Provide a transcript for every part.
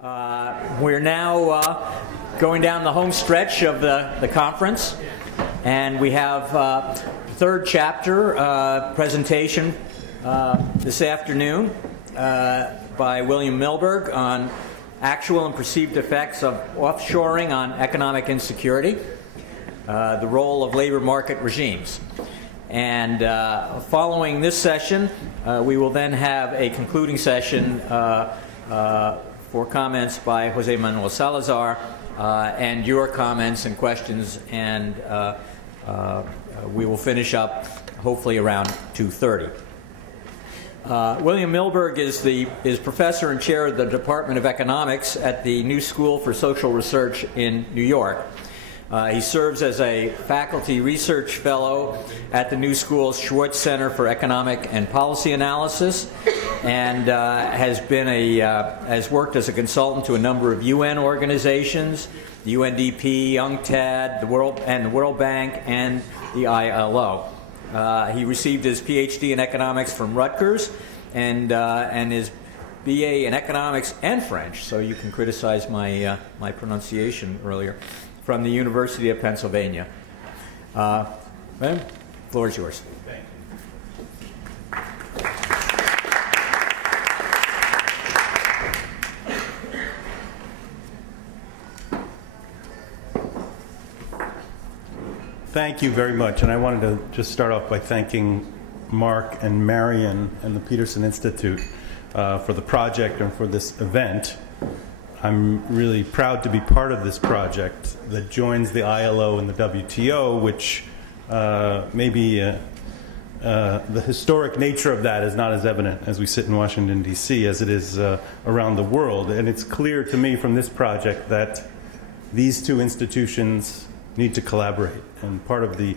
We're now going down the home stretch of the conference, and we have third chapter presentation this afternoon by William Milberg on actual and perceived effects of offshoring on economic insecurity, the role of labor market regimes. And following this session, we will then have a concluding session for comments by Jose Manuel Salazar and your comments and questions, and we will finish up hopefully around 2:30. William Milberg is professor and chair of the Department of Economics at the New School for Social Research in New York. He serves as a faculty research fellow at the New School's Schwartz Center for Economic and Policy Analysis, and has worked as a consultant to a number of UN organizations, the UNDP, UNCTAD, the World Bank, and the ILO. He received his PhD in economics from Rutgers, and his BA in economics and French, so you can criticize my pronunciation earlier, from the University of Pennsylvania. Ben, the floor is yours. Thank you. Thank you very much. And I wanted to just start off by thanking Mark and Marion and the Peterson Institute for the project and for this event. I'm really proud to be part of this project that joins the ILO and the WTO, which maybe the historic nature of that is not as evident as we sit in Washington, D.C., as it is around the world. And it's clear to me from this project that these two institutions need to collaborate. And part of the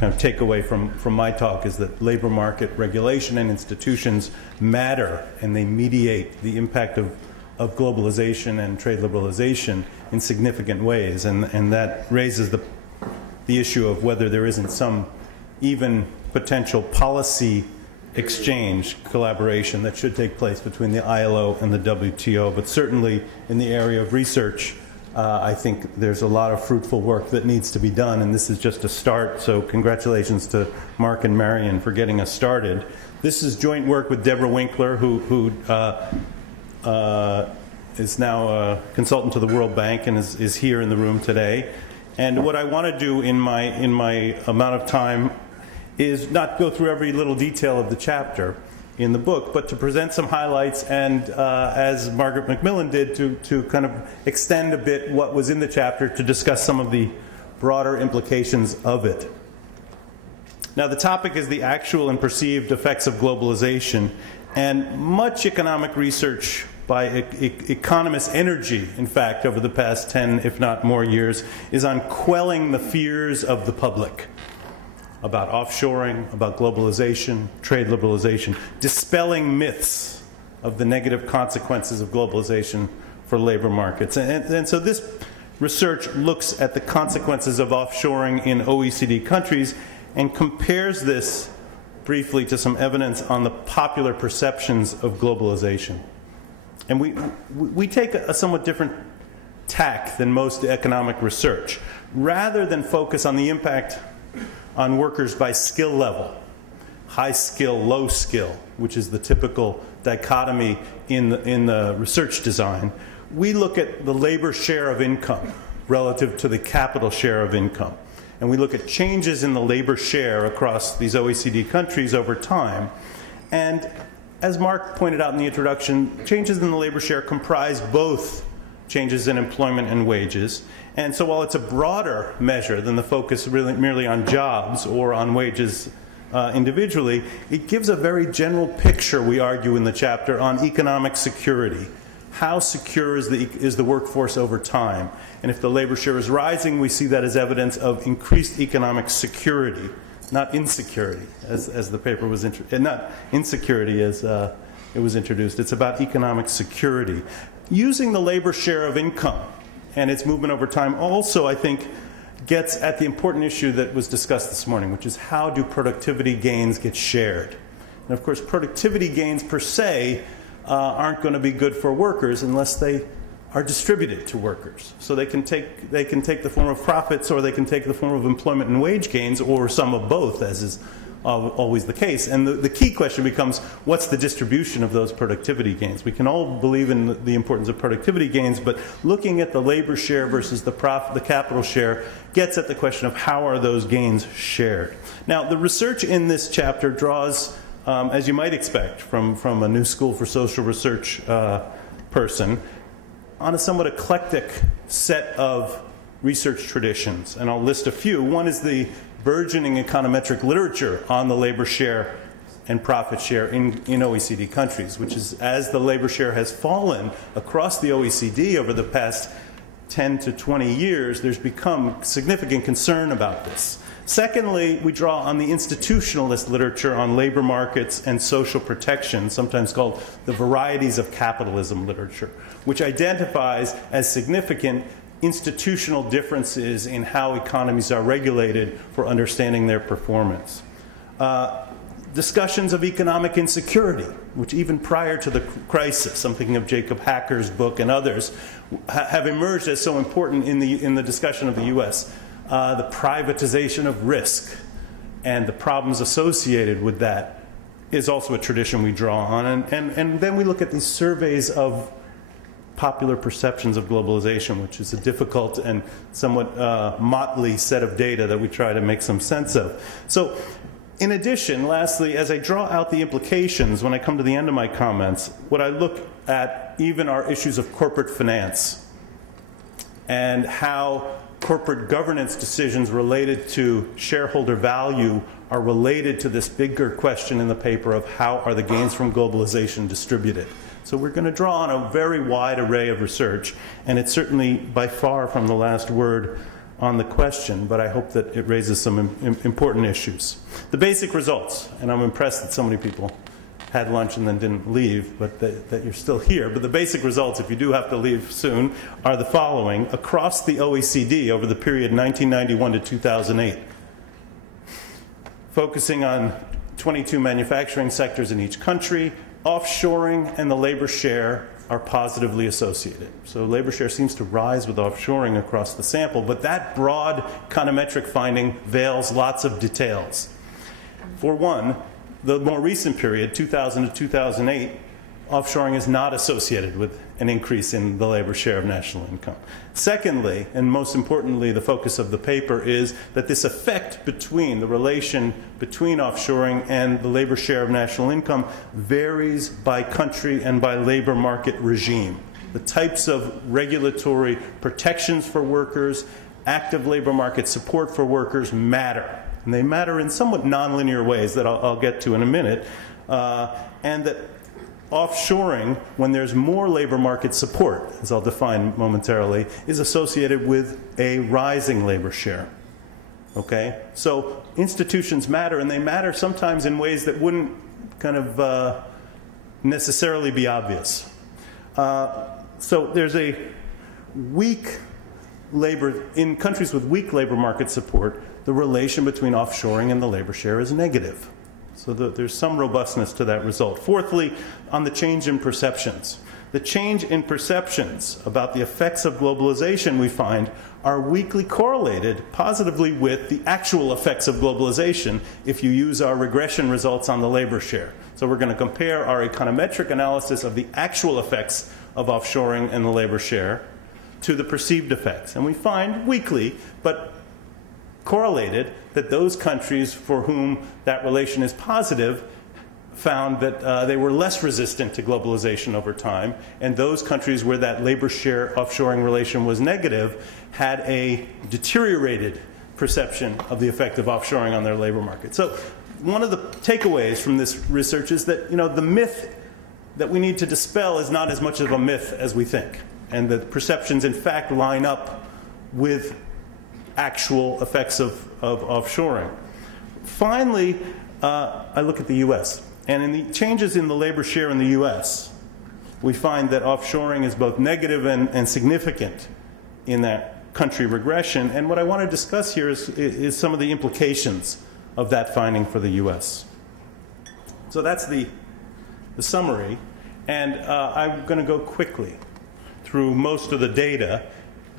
kind of takeaway from my talk is that labor market regulation and institutions matter, and they mediate the impact of globalization and trade liberalization in significant ways, and that raises the issue of whether there isn't some even potential policy exchange collaboration that should take place between the ILO and the WTO. But certainly in the area of research, I think there's a lot of fruitful work that needs to be done, and this is just a start. So congratulations to Mark and Marion for getting us started. This is joint work with Deborah Winkler, who is now a consultant to the World Bank and is here in the room today. And what I want to do in my amount of time is not go through every little detail of the chapter in the book, but to present some highlights and, as Margaret Macmillan did, to kind of extend a bit what was in the chapter to discuss some of the broader implications of it. Now, the topic is the actual and perceived effects of globalization, and much economic research by economist energy, in fact, over the past 10, if not more years, is on quelling the fears of the public about offshoring, about globalization, trade liberalization, dispelling myths of the negative consequences of globalization for labor markets. And so this research looks at the consequences of offshoring in OECD countries and compares this briefly to some evidence on the popular perceptions of globalization. And we take a somewhat different tack than most economic research. Rather than focus on the impact on workers by skill level, high skill, low skill, which is the typical dichotomy in the research design, we look at the labor share of income relative to the capital share of income. And we look at changes in the labor share across these OECD countries over time. And as Mark pointed out in the introduction, changes in the labor share comprise both changes in employment and wages. And so while it's a broader measure than the focus really merely on jobs or on wages individually, it gives a very general picture, we argue in the chapter, on economic security. How secure is the workforce over time? And if the labor share is rising, we see that as evidence of increased economic security, not insecurity, as the paper was not insecurity as it was introduced. It's about economic security. Using the labor share of income and its movement over time also, I think, gets at the important issue that was discussed this morning, which is how do productivity gains get shared? And of course, productivity gains per se aren't going to be good for workers unless they are distributed to workers. So they can take the form of profits, or they can take the form of employment and wage gains, or some of both, as is always the case. And the key question becomes, what's the distribution of those productivity gains? We can all believe in the importance of productivity gains, but looking at the labor share versus the capital share gets at the question of how are those gains shared. Now, the research in this chapter draws, as you might expect from a New School for Social Research person, on a somewhat eclectic set of research traditions. And I'll list a few. One is the burgeoning econometric literature on the labor share and profit share in OECD countries, which is, as the labor share has fallen across the OECD over the past 10 to 20 years, there's become significant concern about this. Secondly, we draw on the institutionalist literature on labor markets and social protection, sometimes called the varieties of capitalism literature, which identifies as significant institutional differences in how economies are regulated for understanding their performance. Discussions of economic insecurity, which even prior to the crisis, I'm thinking of Jacob Hacker's book and others, have emerged as so important in the discussion of the U.S. The privatization of risk and the problems associated with that is also a tradition we draw on. And then we look at these surveys of popular perceptions of globalization, which is a difficult and somewhat motley set of data that we try to make some sense of. So, in addition, lastly, as I draw out the implications, when I come to the end of my comments, what I look at even are issues of corporate finance and how corporate governance decisions related to shareholder value are related to this bigger question in the paper of how are the gains from globalization distributed. So we're going to draw on a very wide array of research, and it's certainly by far from the last word on the question, but I hope that it raises some important issues. The basic results, and I'm impressed that so many people had lunch and then didn't leave, but that you're still here. But the basic results, if you do have to leave soon, are the following. Across the OECD over the period 1991 to 2008, focusing on 22 manufacturing sectors in each country, offshoring and the labor share are positively associated. So labor share seems to rise with offshoring across the sample, but that broad econometric finding veils lots of details. For one, the more recent period, 2000 to 2008, offshoring is not associated with an increase in the labor share of national income. Secondly, and most importantly, the focus of the paper is that this effect between the relation between offshoring and the labor share of national income varies by country and by labor market regime. The types of regulatory protections for workers, active labor market support for workers matter. And they matter in somewhat nonlinear ways that I'll get to in a minute. And that offshoring, when there's more labor market support, as I'll define momentarily, is associated with a rising labor share. Okay? So institutions matter, and they matter sometimes in ways that wouldn't kind of necessarily be obvious. So there's a weak labor, in countries with weak labor market support, the relation between offshoring and the labor share is negative. So there's some robustness to that result. Fourthly, on the change in perceptions. The change in perceptions about the effects of globalization, we find, are weakly correlated positively with the actual effects of globalization if you use our regression results on the labor share. So we're going to compare our econometric analysis of the actual effects of offshoring and the labor share to the perceived effects. And we find weakly, but correlated, that those countries for whom that relation is positive found that they were less resistant to globalization over time, and those countries where that labor share offshoring relation was negative had a deteriorated perception of the effect of offshoring on their labor market. So one of the takeaways from this research is that, the myth that we need to dispel is not as much of a myth as we think, and that perceptions in fact line up with actual effects of offshoring. Finally, I look at the U.S. And in the changes in the labor share in the U.S., we find that offshoring is both negative and significant in that country regression. And what I want to discuss here is some of the implications of that finding for the U.S. So that's the summary. And I'm going to go quickly through most of the data.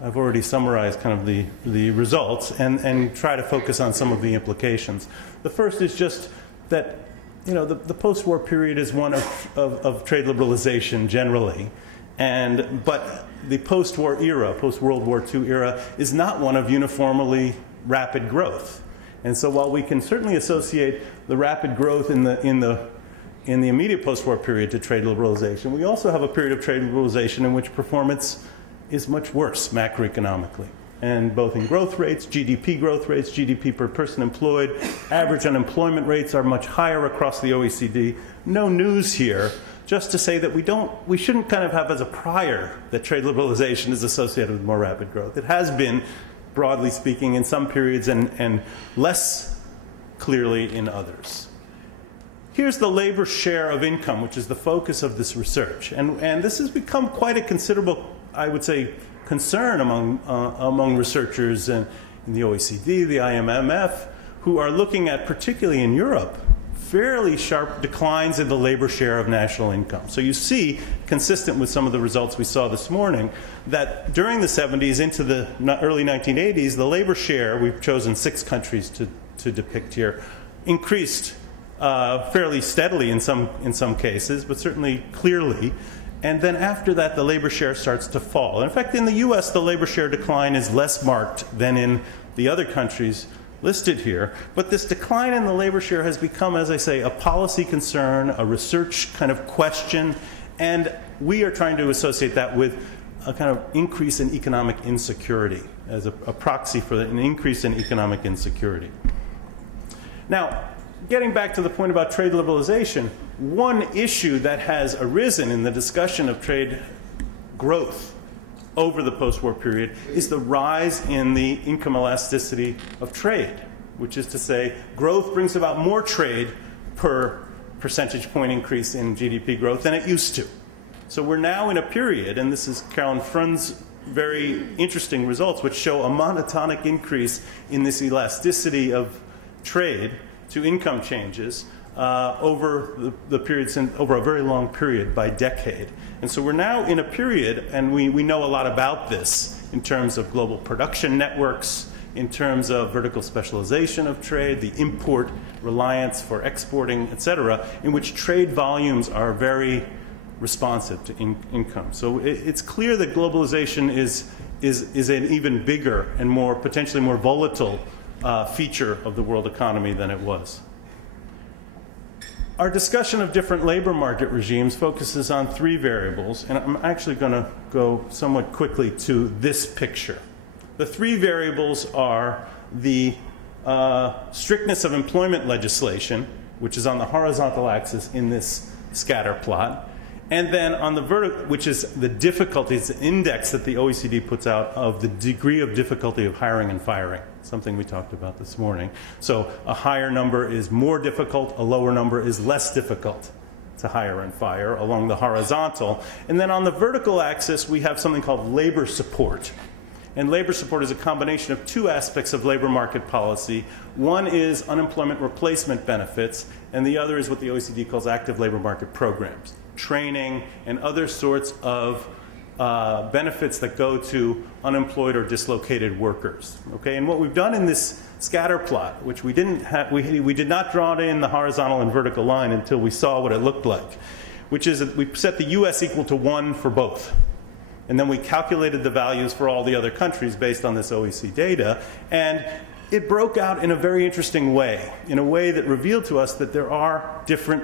I've already summarized kind of the results and try to focus on some of the implications. The first is just that, you know, the post-war period is one of trade liberalization generally, but the post-war era, post-World War II era, is not one of uniformly rapid growth. And so while we can certainly associate the rapid growth in the immediate post-war period to trade liberalization, we also have a period of trade liberalization in which performance is much worse macroeconomically. And both in growth rates, GDP growth rates, GDP per person employed, average unemployment rates are much higher across the OECD. No news here, just to say that we shouldn't kind of have as a prior that trade liberalization is associated with more rapid growth. It has been, broadly speaking, in some periods and less clearly in others. Here's the labor share of income, which is the focus of this research. And this has become quite a considerable, I would say, concern among researchers in the OECD, the IMF, who are looking at, particularly in Europe, fairly sharp declines in the labor share of national income. So you see, consistent with some of the results we saw this morning, that during the 70s into the early 1980s, the labor share, we've chosen 6 countries to depict here, increased fairly steadily in some cases, but certainly clearly. And then after that, the labor share starts to fall. In fact, in the US, the labor share decline is less marked than in the other countries listed here. But this decline in the labor share has become, as I say, a policy concern, a research kind of question, and we are trying to associate that with a kind of increase in economic insecurity as a proxy for an increase in economic insecurity. Now, getting back to the point about trade liberalization, one issue that has arisen in the discussion of trade growth over the post-war period is the rise in the income elasticity of trade, which is to say growth brings about more trade per percentage point increase in GDP growth than it used to. So we're now in a period, and this is Carolyn Freund's very interesting results, which show a monotonic increase in this elasticity of trade to income changes over the period, over a very long period, by decade. And so we're now in a period, and we know a lot about this in terms of global production networks, in terms of vertical specialization of trade, the import reliance for exporting, et cetera, in which trade volumes are very responsive to income. So it's clear that globalization is an even bigger and more potentially more volatile feature of the world economy than it was. Our discussion of different labor market regimes focuses on 3 variables, and I'm actually going to go somewhat quickly to this picture. The 3 variables are the strictness of employment legislation, which is on the horizontal axis in this scatter plot, and then on the vertical, which is the difficulty, it's an index that the OECD puts out of the degree of difficulty of hiring and firing, something we talked about this morning. So a higher number is more difficult, a lower number is less difficult to hire and fire along the horizontal. And then on the vertical axis, we have something called labor support. And labor support is a combination of 2 aspects of labor market policy. One is unemployment replacement benefits, and the other is what the OECD calls active labor market programs, training and other sorts of benefits that go to unemployed or dislocated workers. Okay, and what we've done in this scatter plot, which we didn't have, we did not draw in the horizontal and vertical line until we saw what it looked like, which is that we set the US equal to 1 for both. And then we calculated the values for all the other countries based on this OECD data, and it broke out in a very interesting way, in a way that revealed to us that there are different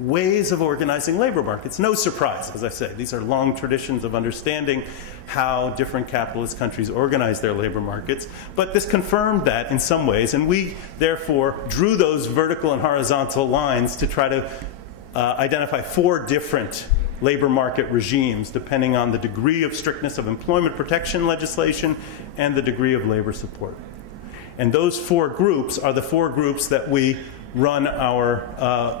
ways of organizing labor markets. No surprise, as I say. These are long traditions of understanding how different capitalist countries organize their labor markets. But this confirmed that in some ways, and we therefore drew those vertical and horizontal lines to try to identify 4 different labor market regimes depending on the degree of strictness of employment protection legislation and the degree of labor support. And those 4 groups are the 4 groups that we run our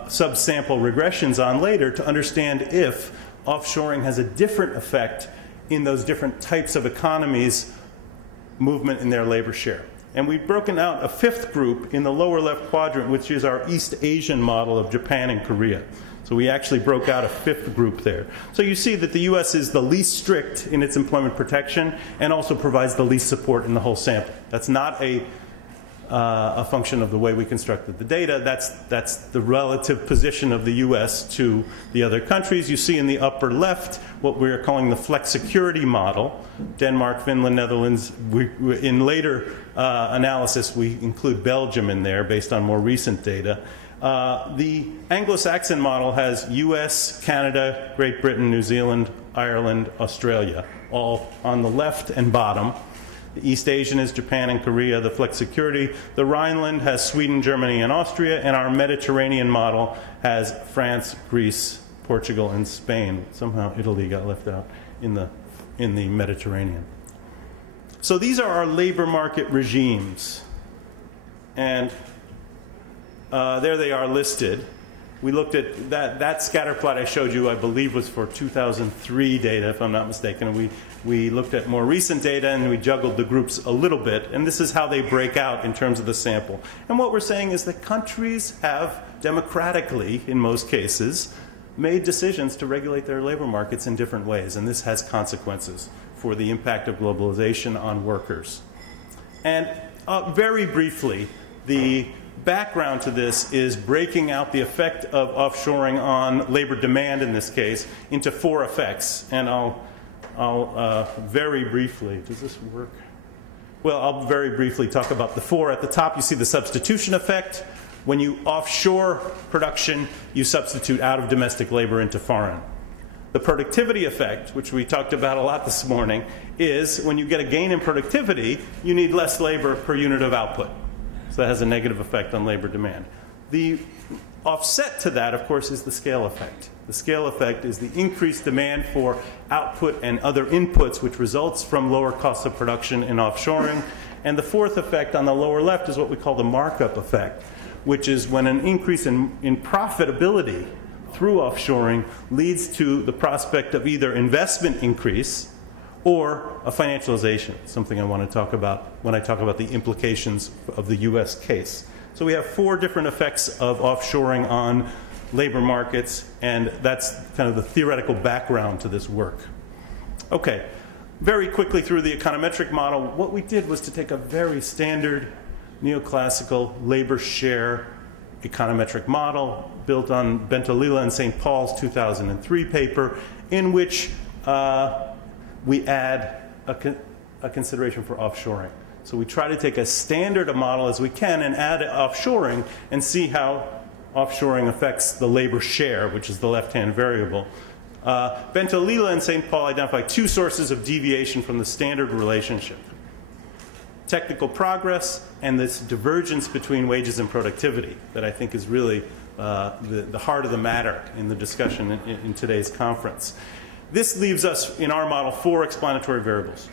subsample regressions on later to understand if offshoring has a different effect in those different types of economies' movement in their labor share. And we've broken out a 5th group in the lower left quadrant, which is our East Asian model of Japan and Korea. So we actually broke out a fifth group there. So you see that the U.S. is the least strict in its employment protection and also provides the least support in the whole sample. That's not a function of the way we constructed the data. That's the relative position of the U.S. to the other countries. You see in the upper left what we're calling the flexicurity model. Denmark, Finland, Netherlands. In later analysis, we include Belgium in there based on more recent data. The Anglo-Saxon model has US, Canada, Great Britain, New Zealand, Ireland, Australia, all on the left and bottom. The East Asian is Japan and Korea, the flexicurity. The Rhineland has Sweden, Germany, and Austria, and our Mediterranean model has France, Greece, Portugal, and Spain. Somehow Italy got left out in the Mediterranean. So these are our labor market regimes. And there they are listed. We looked at that scatter plot I showed you, I believe, was for 2003 data, if I'm not mistaken. And we looked at more recent data, and we juggled the groups a little bit. And this is how they break out in terms of the sample. And what we're saying is that countries have democratically, in most cases, made decisions to regulate their labor markets in different ways. And this has consequences for the impact of globalization on workers. And very briefly, the background to this is breaking out the effect of offshoring on labor demand, in this case, into 4 effects. And I'll very briefly, does this work? Well, I'll very briefly talk about the 4. At the top, you see the substitution effect. When you offshore production, you substitute out of domestic labor into foreign. The productivity effect, which we talked about a lot this morning, is when you get a gain in productivity, you need less labor per unit of output. So that has a negative effect on labor demand. The offset to that, of course, is the scale effect. The scale effect is the increased demand for output and other inputs, which results from lower costs of production in offshoring. And the 4th effect on the lower left is what we call the markup effect, which is when an increase in profitability through offshoring leads to the prospect of either investment increase or a financialization, something I want to talk about when I talk about the implications of the U.S. case. So we have 4 different effects of offshoring on labor markets, and that's kind of the theoretical background to this work. Okay, very quickly through the econometric model, what we did was to take a very standard neoclassical labor share econometric model built on Bentolila and St. Paul's 2003 paper, in which we add a consideration for offshoring. So we try to take as standard a model as we can and add offshoring and see how offshoring affects the labor share, which is the left-hand variable. Bentolila and St. Paul identify 2 sources of deviation from the standard relationship: technical progress and this divergence between wages and productivity that I think is really the heart of the matter in the discussion in today's conference. This leaves us, in our model, 4 explanatory variables: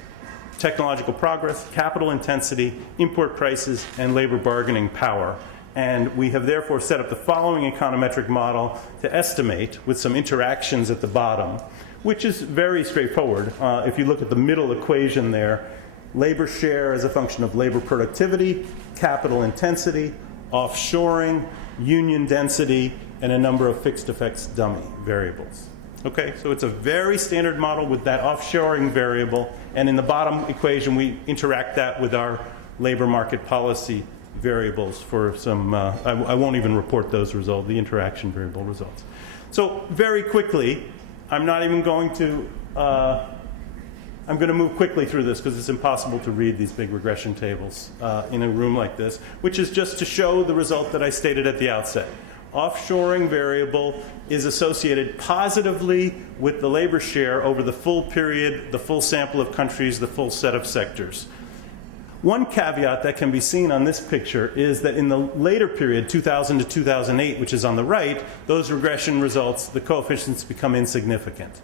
technological progress, capital intensity, import prices, and labor bargaining power. And we have therefore set up the following econometric model to estimate, with some interactions at the bottom, which is very straightforward. If you look at the middle equation there, labor share as a function of labor productivity, capital intensity, offshoring, union density, and a number of fixed effects dummy variables. Okay, so it's a very standard model with that offshoring variable, and in the bottom equation we interact that with our labor market policy variables for some, I won't even report those results, the interaction variable results. So very quickly, I'm not even going to, I'm going to move quickly through this because it's impossible to read these big regression tables in a room like this, which is just to show the result that I stated at the outset. Offshoring variable is associated positively with the labor share over the full period, the full sample of countries, the full set of sectors. One caveat that can be seen on this picture is that in the later period, 2000 to 2008, which is on the right, those regression results, the coefficients become insignificant.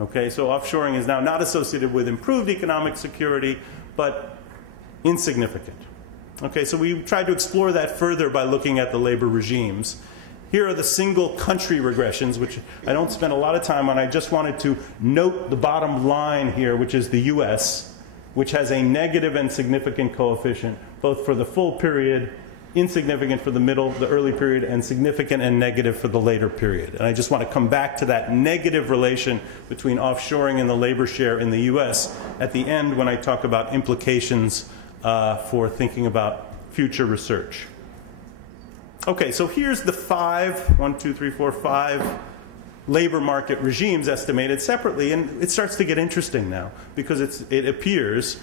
Okay, so offshoring is now not associated with improved economic security, but insignificant. Okay, so we tried to explore that further by looking at the labor regimes. Here are the single country regressions, which I don't spend a lot of time on. I just wanted to note the bottom line here, which is the US, which has a negative and significant coefficient, both for the full period insignificant for the middle, the early period, and significant and negative for the later period. And I just want to come back to that negative relation between offshoring and the labor share in the US at the end when I talk about implications for thinking about future research. Okay, so here's the 5 labor market regimes estimated separately, and it starts to get interesting now because it appears,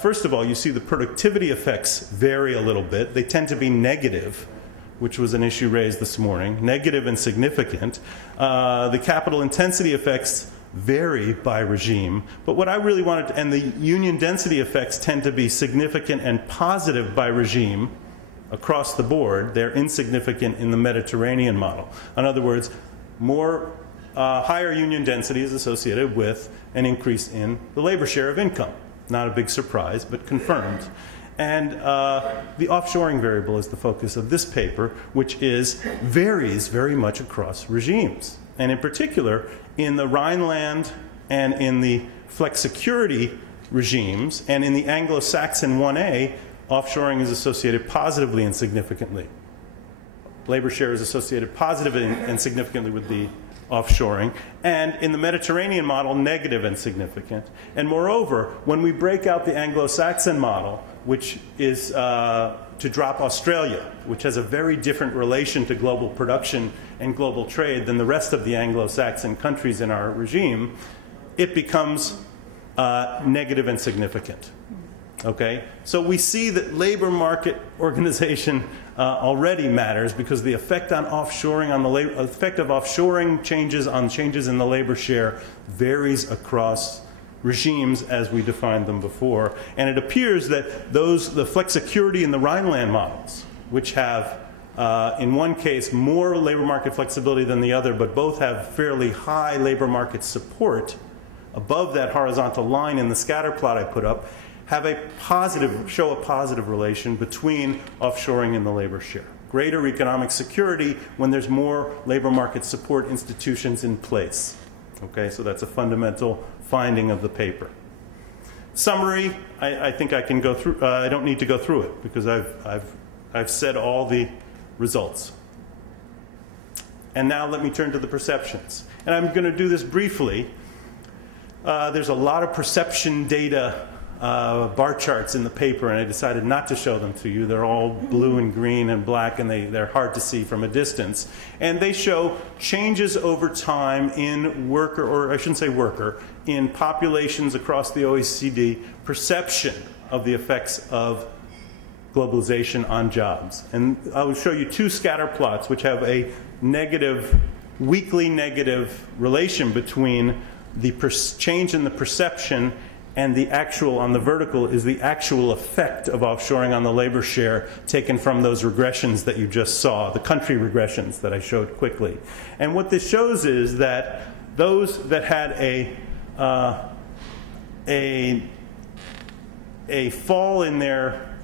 first of all, you see the productivity effects vary a little bit. They tend to be negative, which was an issue raised this morning, negative and significant. The capital intensity effects vary by regime, but what I really wanted to, and the union density effects tend to be significant and positive by regime across the board. They're insignificant in the Mediterranean model. In other words, higher union density is associated with an increase in the labor share of income. Not a big surprise, but confirmed. And the offshoring variable is the focus of this paper, which varies very much across regimes. And in particular, in the Rhineland and in the flexicurity regimes, and in the Anglo-Saxon 1A, offshoring is associated positively and significantly. Labor share is associated positively and significantly with the offshoring. And in the Mediterranean model, negative and significant. And moreover, when we break out the Anglo-Saxon model, which is to drop Australia, which has a very different relation to global production and global trade than the rest of the Anglo-Saxon countries in our regime, it becomes negative and significant. Okay? So we see that labor market organization already matters because the effect on offshoring, effect of offshoring changes in the labor share varies across regimes as we defined them before. And it appears that the flexicurity and the Rhineland models, which have in one case more labor market flexibility than the other, but both have fairly high labor market support above that horizontal line in the scatter plot I put up, show a positive relation between offshoring and the labor share. Greater economic security when there's more labor market support institutions in place. Okay, so that's a fundamental finding of the paper. Summary, I think I can go through, I don't need to go through it because I've said all the results. And now let me turn to the perceptions. And I'm going to do this briefly. There's a lot of perception data bar charts in the paper, and I decided not to show them to you. They're all blue and green and black, and they're hard to see from a distance. And they show changes over time in worker, or I shouldn't say worker, in populations across the OECD, perception of the effects of globalization on jobs. And I will show you two scatter plots which have a weekly negative relation between the change in the perception and the actual, on the vertical, is the actual effect of offshoring on the labor share taken from those regressions that you just saw, the country regressions that I showed quickly. And what this shows is that those that had a fall in their,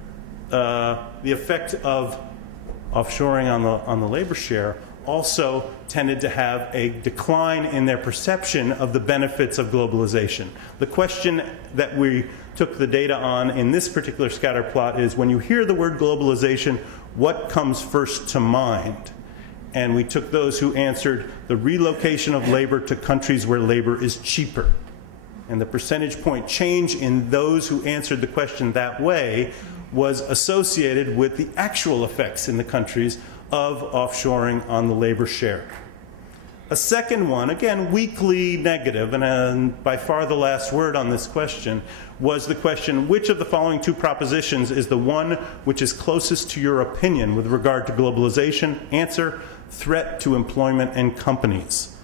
the effect of offshoring on the labor share also tended to have a decline in their perception of the benefits of globalization. The question that we took the data on in this particular scatter plot is, when you hear the word globalization, what comes first to mind? And we took those who answered the relocation of labor to countries where labor is cheaper. And the percentage point change in those who answered the question that way was associated with the actual effects in the countries of offshoring on the labor share. A second one, again, weakly negative, and by far the last word on this question, was the question, which of the following two propositions is the one which is closest to your opinion with regard to globalization? Answer, threat to employment and companies.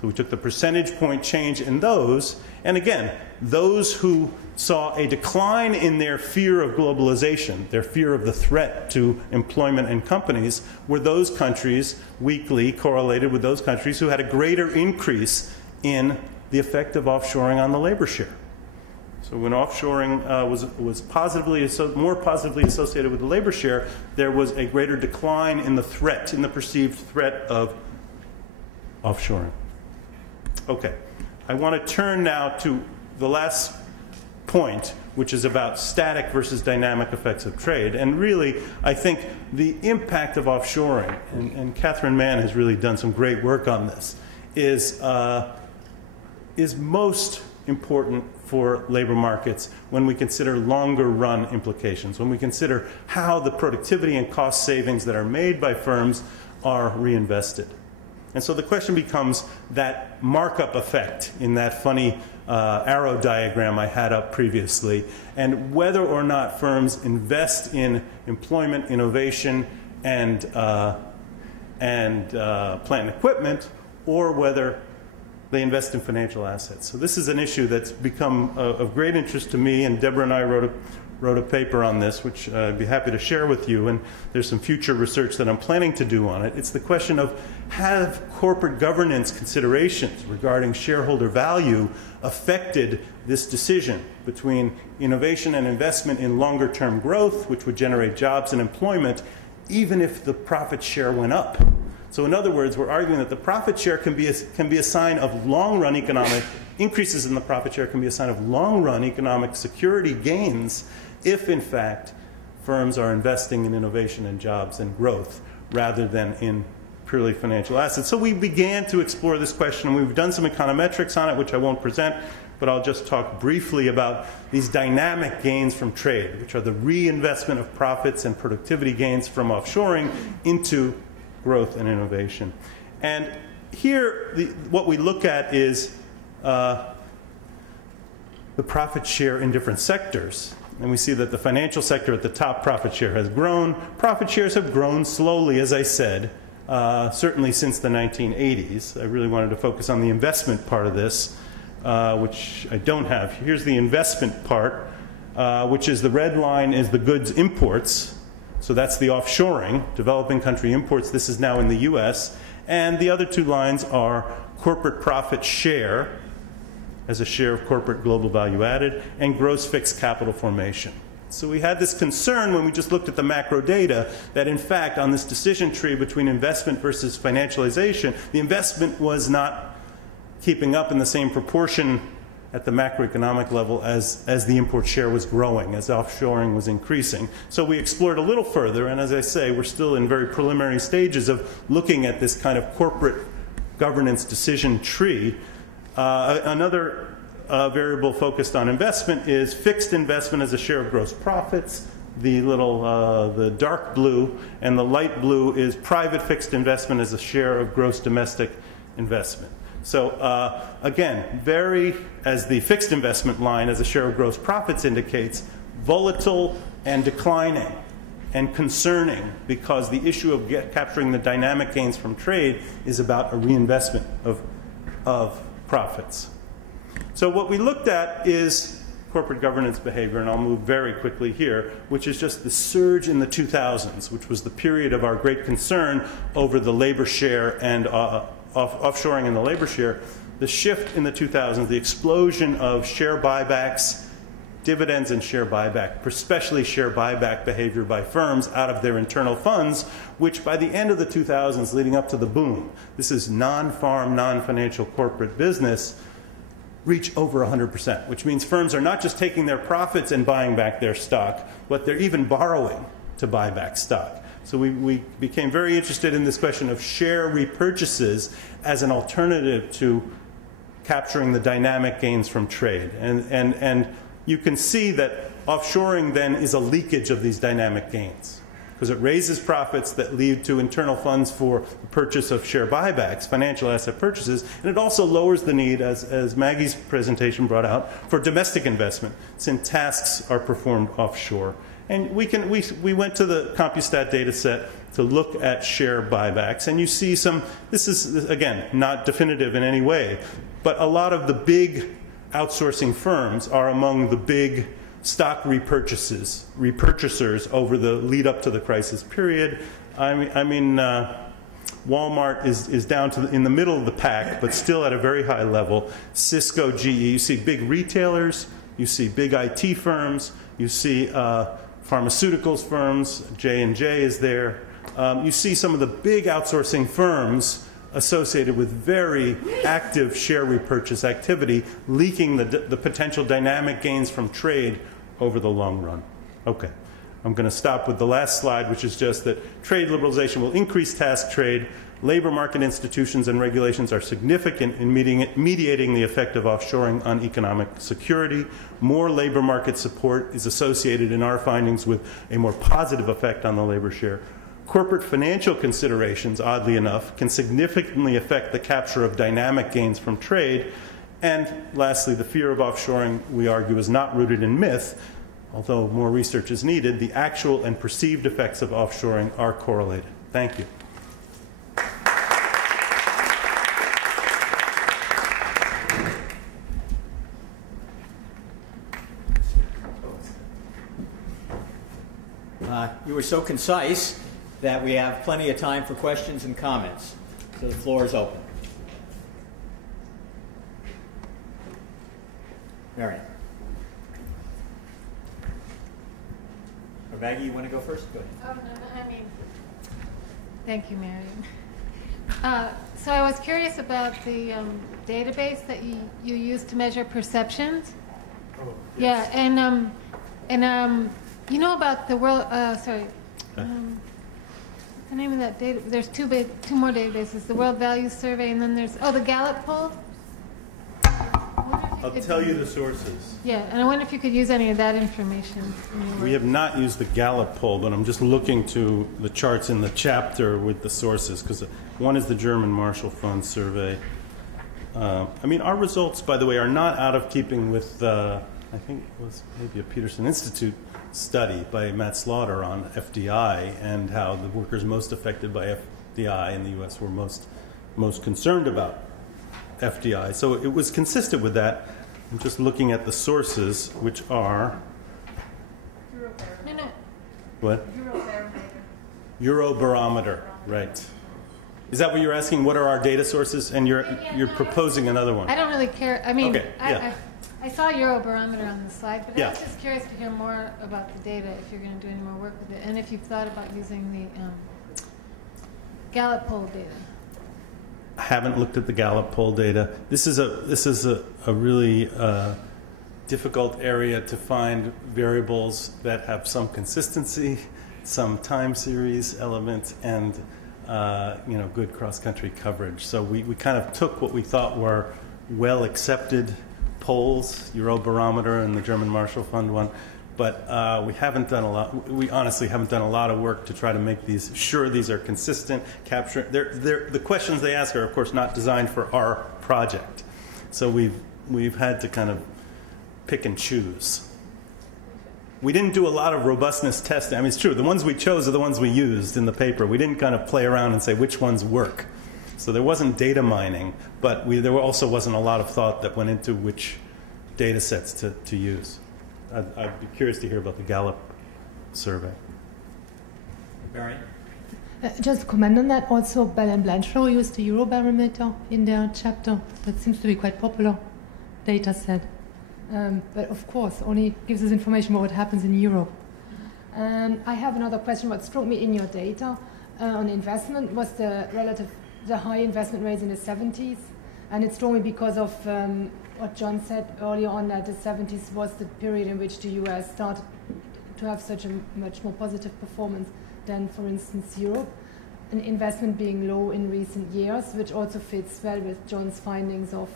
So we took the percentage point change in those, and again, those who saw a decline in their fear of globalization, their fear of the threat to employment and companies, were those countries weakly correlated with those countries who had a greater increase in the effect of offshoring on the labor share. So when offshoring was more positively associated with the labor share, there was a greater decline in the threat, in the perceived threat of offshoring. Okay, I want to turn now to the last point, which is about static versus dynamic effects of trade. And really, I think the impact of offshoring, and Catherine Mann has really done some great work on this, is most important for labor markets when we consider longer run implications, when we consider how the productivity and cost savings that are made by firms are reinvested. And so the question becomes that markup effect in that funny arrow diagram I had up previously, and whether or not firms invest in employment, innovation, and plant and equipment, or whether they invest in financial assets. So this is an issue that's become of great interest to me, and Deborah and I wrote a paper on this, which I'd be happy to share with you, and there's some future research that I'm planning to do on it. It's the question of, have corporate governance considerations regarding shareholder value affected this decision between innovation and investment in longer-term growth, which would generate jobs and employment, even if the profit share went up? So in other words, we're arguing that the profit share can be a sign of long-run economic increases in the profit share can be a sign of long-run economic security gains if, in fact, firms are investing in innovation and jobs and growth rather than in purely financial assets. So we began to explore this question, and we've done some econometrics on it, which I won't present, but I'll just talk briefly about these dynamic gains from trade, which are the reinvestment of profits and productivity gains from offshoring into growth and innovation. And here, what we look at is the profit share in different sectors. And we see that the financial sector at the top, profit share has grown. Profit shares have grown slowly, as I said, certainly since the 1980s. I really wanted to focus on the investment part of this, which I don't have. Here's the investment part, which is the red line is the goods imports. So that's the offshoring, developing country imports. This is now in the US. And the other two lines are corporate profit share as a share of corporate global value added, and gross fixed capital formation. So we had this concern when we just looked at the macro data that, in fact, on this decision tree between investment versus financialization, the investment was not keeping up in the same proportion at the macroeconomic level as the import share was growing, as offshoring was increasing. So we explored a little further, and as I say, we're still in very preliminary stages of looking at this kind of corporate governance decision tree. Another variable focused on investment is fixed investment as a share of gross profits. The dark blue and the light blue is private fixed investment as a share of gross domestic investment. So again, as the fixed investment line as a share of gross profits indicates, volatile and declining and concerning, because the issue of capturing the dynamic gains from trade is about a reinvestment of profits. So what we looked at is corporate governance behavior, and I'll move very quickly here, which is just the surge in the 2000s, which was the period of our great concern over the labor share and offshoring and the labor share. The shift in the 2000s, the explosion of share buybacks, dividends and share buyback, especially share buyback behavior by firms out of their internal funds, which by the end of the 2000s leading up to the boom, this is non-farm, non-financial corporate business, reach over 100%, which means firms are not just taking their profits and buying back their stock, but they're even borrowing to buy back stock. So we became very interested in this question of share repurchases as an alternative to capturing the dynamic gains from trade. And you can see that offshoring then is a leakage of these dynamic gains, because it raises profits that lead to internal funds for the purchase of share buybacks, financial asset purchases, and it also lowers the need, as Maggie's presentation brought out, for domestic investment, since tasks are performed offshore. And we went to the Compustat data set to look at share buybacks, and you see this is, again, not definitive in any way, but a lot of the big outsourcing firms are among the big stock repurchasers over the lead up to the crisis period. I mean Walmart is down in the middle of the pack, but still at a very high level. Cisco, GE, you see big retailers, you see big IT firms, you see pharmaceuticals firms, J&J is there. You see some of the big outsourcing firms associated with very active share repurchase activity, leaking the potential dynamic gains from trade over the long run. Okay, I'm going to stop with the last slide, which is just that trade liberalization will increase task trade. Labor market institutions and regulations are significant in mediating the effect of offshoring on economic security. More labor market support is associated in our findings with a more positive effect on the labor share. Corporate financial considerations, oddly enough, can significantly affect the capture of dynamic gains from trade. And lastly, the fear of offshoring, we argue, is not rooted in myth. Although more research is needed, the actual and perceived effects of offshoring are correlated. Thank you. You were so concise that we have plenty of time for questions and comments. So the floor is open. Marion. Or Maggie, you want to go first? Go ahead. Oh, no, I mean, thank you, Marion. So I was curious about the database that you used to measure perceptions. Oh, yes. Yeah, and you know about the world. Sorry, what's the name of that data? There's two more databases: the World Values Survey, and then there's the Gallup poll. I'll tell you the sources. Yeah, and I wonder if you could use any of that information. We have not used the Gallup poll, but I'm just looking to the charts in the chapter with the sources, because one is the German Marshall Fund survey. I mean, our results, by the way, are not out of keeping with, I think it was maybe a Peterson Institute study by Matt Slaughter on FDI and how the workers most affected by FDI in the U.S. were most concerned about FDI. So it was consistent with that. I'm just looking at the sources, which are... No. What? Eurobarometer, right. Is that what you're asking? What are our data sources? And you're proposing another one. I don't really care. I mean, okay, yeah. I saw Eurobarometer on the slide, but yeah. I was just curious to hear more about the data if you're going to do any more work with it, and if you've thought about using the Gallup poll data. I haven't looked at the Gallup poll data. This is a really difficult area to find variables that have some consistency, some time series element, and good cross-country coverage. So we kind of took what we thought were well-accepted polls, Eurobarometer and the German Marshall Fund one, but we haven't done a lot. We honestly haven't done a lot of work to try to make these sure these are consistent. The questions they ask are, of course, not designed for our project, so we've had to kind of pick and choose. We didn't do a lot of robustness testing. I mean, it's true. The ones we chose are the ones we used in the paper. We didn't kind of play around and say which ones work. So there wasn't data mining, but there also wasn't a lot of thought that went into which data sets to use. I'd be curious to hear about the Gallup survey. Marion? Just to comment on that, also Bell and Blanchard used the Eurobarometer in their chapter. That seems to be quite popular data set. But of course, only gives us information about what happens in Europe. I have another question. What struck me in your data on investment was the high investment rates in the 70s. And it struck me because of what John said earlier on, that the 70s was the period in which the US started to have such a much more positive performance than, for instance, Europe. And investment being low in recent years, which also fits well with John's findings of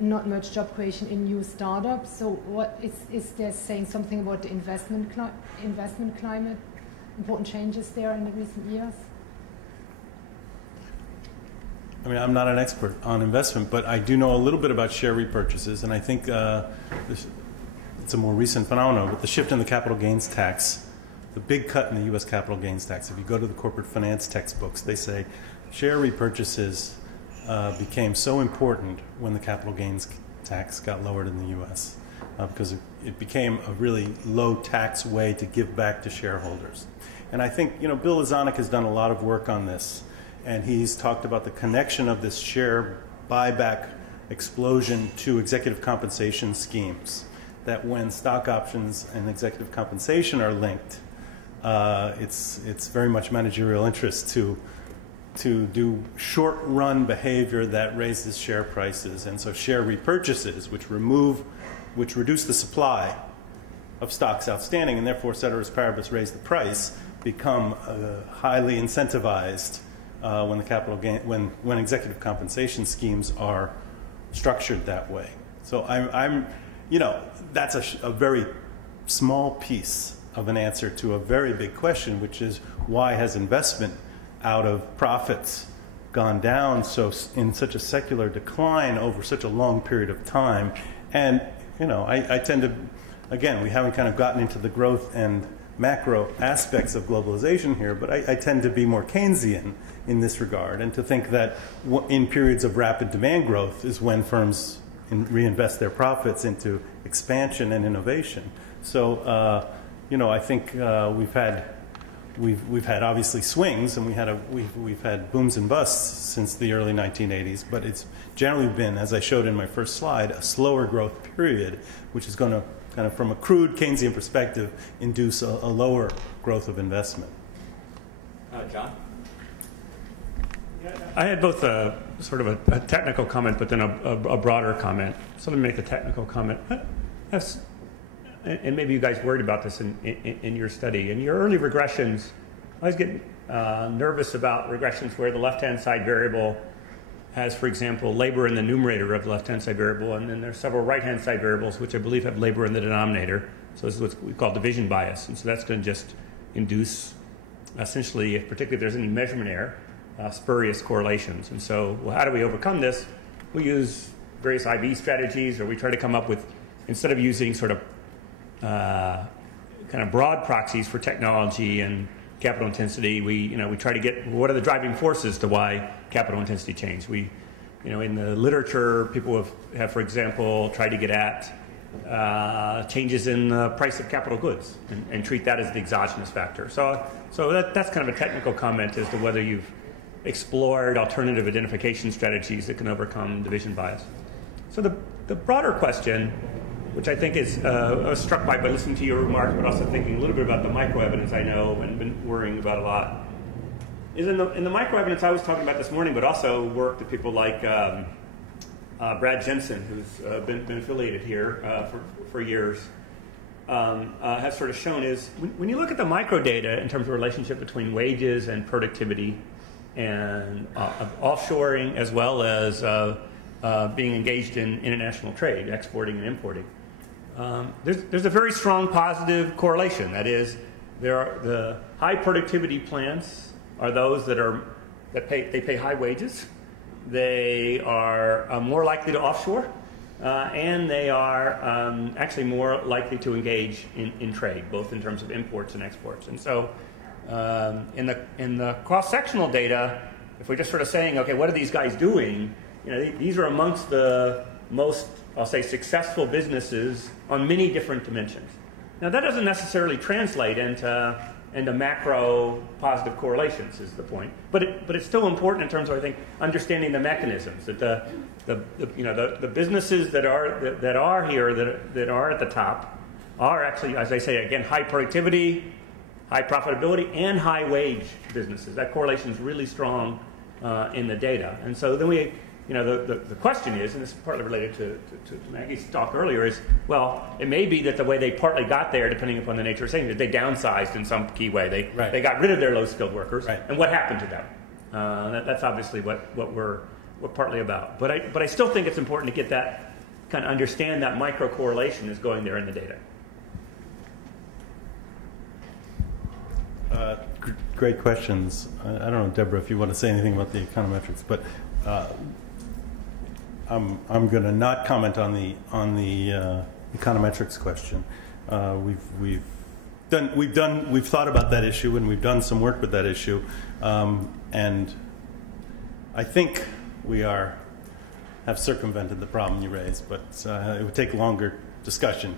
not much job creation in new startups. So what is there saying something about the investment climate, important changes there in the recent years? I mean, I'm not an expert on investment, but I do know a little bit about share repurchases, and I think it's a more recent phenomenon. With the shift in the capital gains tax, the big cut in the U.S. capital gains tax, if you go to the corporate finance textbooks, they say share repurchases became so important when the capital gains tax got lowered in the U.S. Because it became a really low tax way to give back to shareholders. And I think, Bill Izanik has done a lot of work on this. And he's talked about the connection of this share buyback explosion to executive compensation schemes. That when stock options and executive compensation are linked, it's very much managerial interest to to do short-run behavior that raises share prices. And so share repurchases, which reduce the supply of stocks outstanding, and therefore, ceteris paribus, raise the price, become highly incentivized when the capital gain, when executive compensation schemes are structured that way. So I'm you know, that's a very small piece of an answer to a very big question, which is why has investment out of profits gone down in such a secular decline over such a long period of time? And you know, I tend to, again, we haven't kind of gotten into the growth and macro aspects of globalization here, but I tend to be more Keynesian in this regard, and to think that in periods of rapid demand growth is when firms reinvest their profits into expansion and innovation. So, you know, I think we've had obviously swings, and we've had booms and busts since the early 1980s, but it's generally been, as I showed in my first slide, a slower growth period, which is going to kind of, from a crude Keynesian perspective, induce a lower growth of investment. John? I had both sort of a technical comment, but then a broader comment. So let me make the technical comment. And maybe you guys worried about this in your study. In your early regressions, I always get nervous about regressions where the left-hand side variable has, for example, labor in the numerator of the left-hand side variable, and then there's several right-hand side variables which I believe have labor in the denominator. So this is what we call division bias. And so that's going to just induce, essentially, particularly if there's any measurement error, spurious correlations. And so, well, how do we overcome this? We use various IB strategies, or we try to come up with, instead of using sort of kind of broad proxies for technology and capital intensity, we try to get what are the driving forces to why capital intensity change. We, in the literature, people have for example, tried to get at changes in the price of capital goods and treat that as the exogenous factor. So that's kind of a technical comment as to whether you've explored alternative identification strategies that can overcome division bias. So the broader question, which I think is, I was struck by listening to your remark, but also thinking a little bit about the microevidence I know and been worrying about a lot, is in the microevidence I was talking about this morning, but also work that people like Brad Jensen, who's been affiliated here for years, has sort of shown is, when you look at the micro data in terms of relationship between wages and productivity and offshoring, as well as being engaged in international trade, exporting and importing, there's a very strong positive correlation. That is, the high productivity plants are those that pay high wages. They are more likely to offshore, and they are actually more likely to engage in trade, both in terms of imports and exports. And so, in the cross-sectional data, if we're just sort of saying, okay, what are these guys doing? These are amongst the most, I'll say, successful businesses on many different dimensions. Now, that doesn't necessarily translate into macro positive correlations, is the point. But it's still important in terms of, I think, understanding the mechanisms that the businesses that are here that are at the top are actually, as I say again, high productivity, high profitability, and high wage businesses. That correlation is really strong in the data. And so then the question is, and this is partly related to Maggie's talk earlier, is, well, it may be that the way they partly got there, depending upon the nature of thing, that they downsized in some key way. They got rid of their low-skilled workers, right. And what happened to them? That's obviously what we're partly about. But I still think it's important to get that, kind of understand that micro correlation is going there in the data. Great questions. I don't know, Deborah, if you want to say anything about the econometrics, but I'm going to not comment on the econometrics question. We've thought about that issue, and we've done some work with that issue, and I think we have circumvented the problem you raised, but it would take longer discussion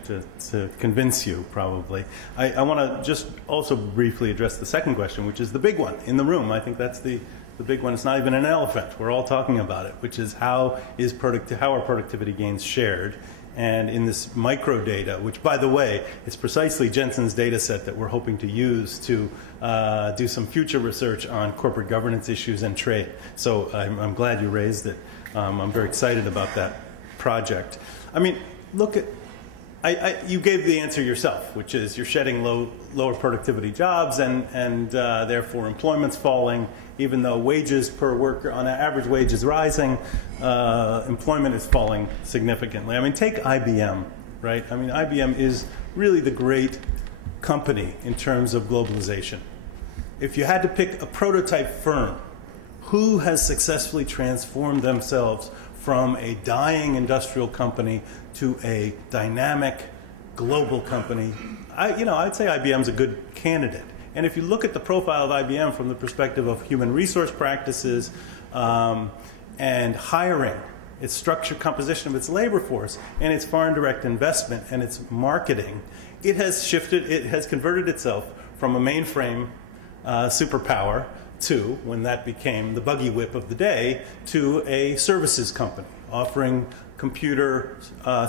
to convince you, probably. I want to just also briefly address the second question, which is the big one in the room. I think that's the big one. It's not even an elephant. We're all talking about it, which is how are productivity gains shared? And in this micro data, which, by the way, is precisely Jensen's data set that we're hoping to use to do some future research on corporate governance issues and trade. So I'm glad you raised it. I'm very excited about that project. I mean, look at, you gave the answer yourself, which is you're shedding lower productivity jobs, and therefore employment's falling. Even though wages per worker, on average wage is rising, employment is falling significantly. I mean, take IBM, right? I mean, IBM is really the great company in terms of globalization. If you had to pick a prototype firm, who has successfully transformed themselves from a dying industrial company to a dynamic global company? I'd say IBM's a good candidate. And if you look at the profile of IBM from the perspective of human resource practices and hiring, its structure, composition of its labor force, and its foreign direct investment and its marketing, it has converted itself from a mainframe superpower to, when that became the buggy whip of the day, to a services company offering computer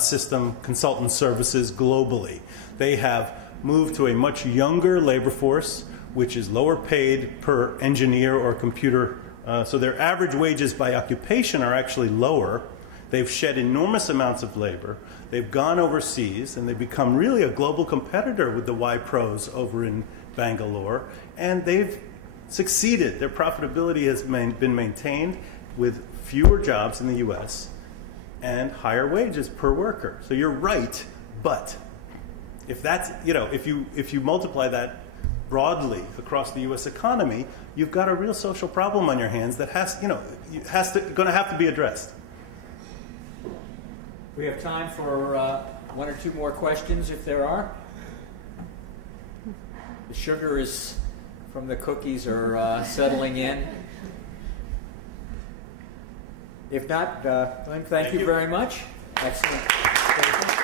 system consultant services globally. They have moved to a much younger labor force, which is lower paid per engineer or computer. So their average wages by occupation are actually lower. They've shed enormous amounts of labor. They've gone overseas, and they've become really a global competitor with the Y-Pros over in Bangalore. And they've succeeded. Their profitability has been maintained with fewer jobs in the U.S. and higher wages per worker. So you're right, but if that's, if you multiply that broadly across the U.S. economy, you've got a real social problem on your hands that going to have to be addressed. We have time for one or two more questions, if there are. The sugar is from the cookies are settling in. If not, thank you very much. Excellent.